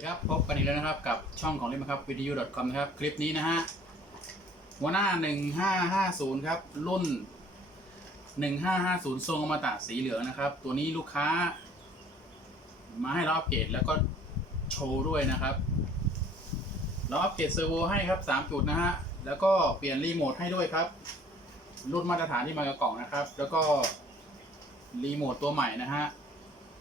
ดีครับพบกันอีกแล้วนะครับกับช่องของเล่นครับวิดีโอ .com นะครับคลิปนี้นะฮะหัวหน้า 1550 ครับ รุ่น 1550 ทรงอมตะสีเหลืองนะครับ ตัวนี้ลูกค้า มาให้เราอัปเกรดแล้วก็โชว์ด้วยนะครับ เราอัปเกรดเซอร์โวให้ครับ 3 จุดนะฮะ แล้วก็เปลี่ยนรีโมทให้ด้วยครับ รุ่นมาตรฐานที่มากับกล่องนะครับ แล้วก็รีโมทตัวใหม่นะฮะ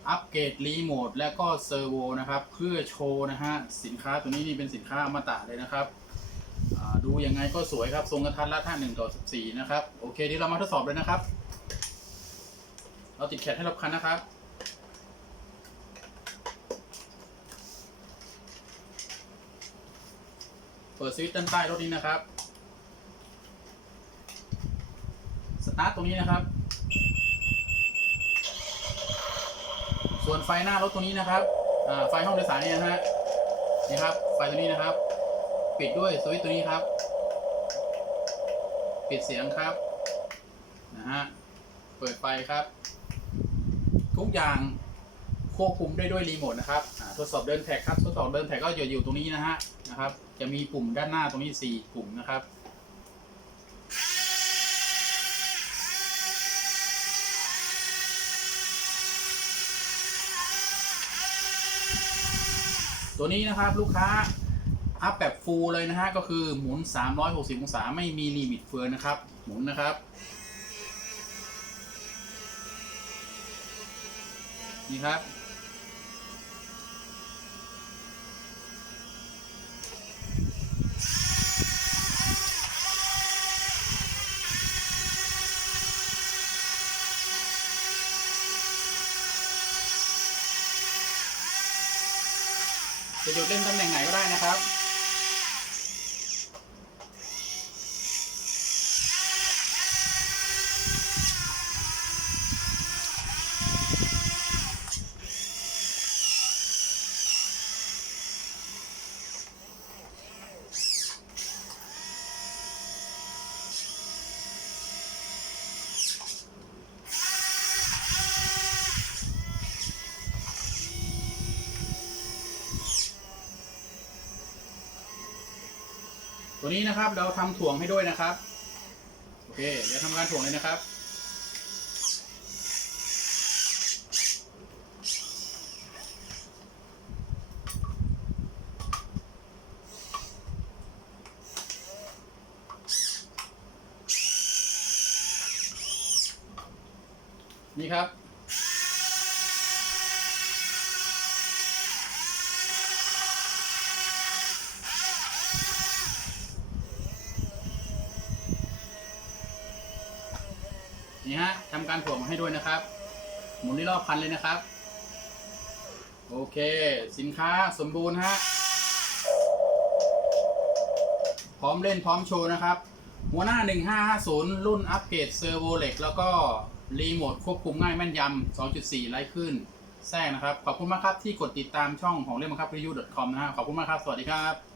อัปเกรดรีโมทและก็เซอร์โวนะครับ เพื่อโชว์นะฮะ สินค้าตัวนี้นี่เป็นสินค้าอมตะเลยนะครับ ดูยังไงก็สวยครับ ทรงกระทัดรัดท่าหนึ่งต่อสิบสี่นะครับ โอเคเดี๋ยวเรามาทดสอบเลยนะครับ เราติดแคทให้รอบคันนะครับเปิดสวิตช์ด้านใต้รถนี้นะครับ สตาร์ทตรงนี้นะครับ ส่วนไฟหน้ารถตัวนี้นะครับไฟห้องโดยสารเนี่ยนะฮะนี่ครับ ไฟตัวนี้นะครับ ปิดด้วยสวิตช์ตัวนี้ครับ ปิดเสียงครับนะฮะเปิดไฟครับ ทุกอย่างควบคุมได้ด้วยรีโมทนะครับทดสอบเดินแท็กครับทดสอบเดินแท็กก็จะอยู่ตรงนี้นะฮะนะครับ จะมีปุ่มด้านหน้าตรงนี้สี่ปุ่มนะครับ ตัวนี้นะครับลูกค้าอัพแบบฟูลเลยนะฮะก็คือหมุน 360 องศาไม่มีลิมิตเฟืองนะครับ หมุนนะครับ นี่ครับ จะหยุดเล่นตำแหน่งไหนก็ได้นะครับ ตัวนี้นะครับเราทำถ่วงให้ด้วยนะครับ โอเค เดี๋ยวทำการถ่วงเลยนะครับ นี่ครับ นี่ฮะทำการถ่วงให้ด้วยนะครับ หมุนที่รอบคันเลยนะครับ โอเค สินค้าสมบูรณ์ฮะพร้อมเล่นพร้อมโชว์นะครับหัวหน้า 1550 รุ่นอัปเกรดเซอร์โวเล็กแล้วก็รีโมทควบคุมง่ายแม่นยำ 2.4ไร้ขึ้นแทรกนะครับ ขอบคุณมากครับที่กดติดตามช่องของเล่นบังคับรีวิว .com นะฮะขอบคุณมากครับ สวัสดีครับ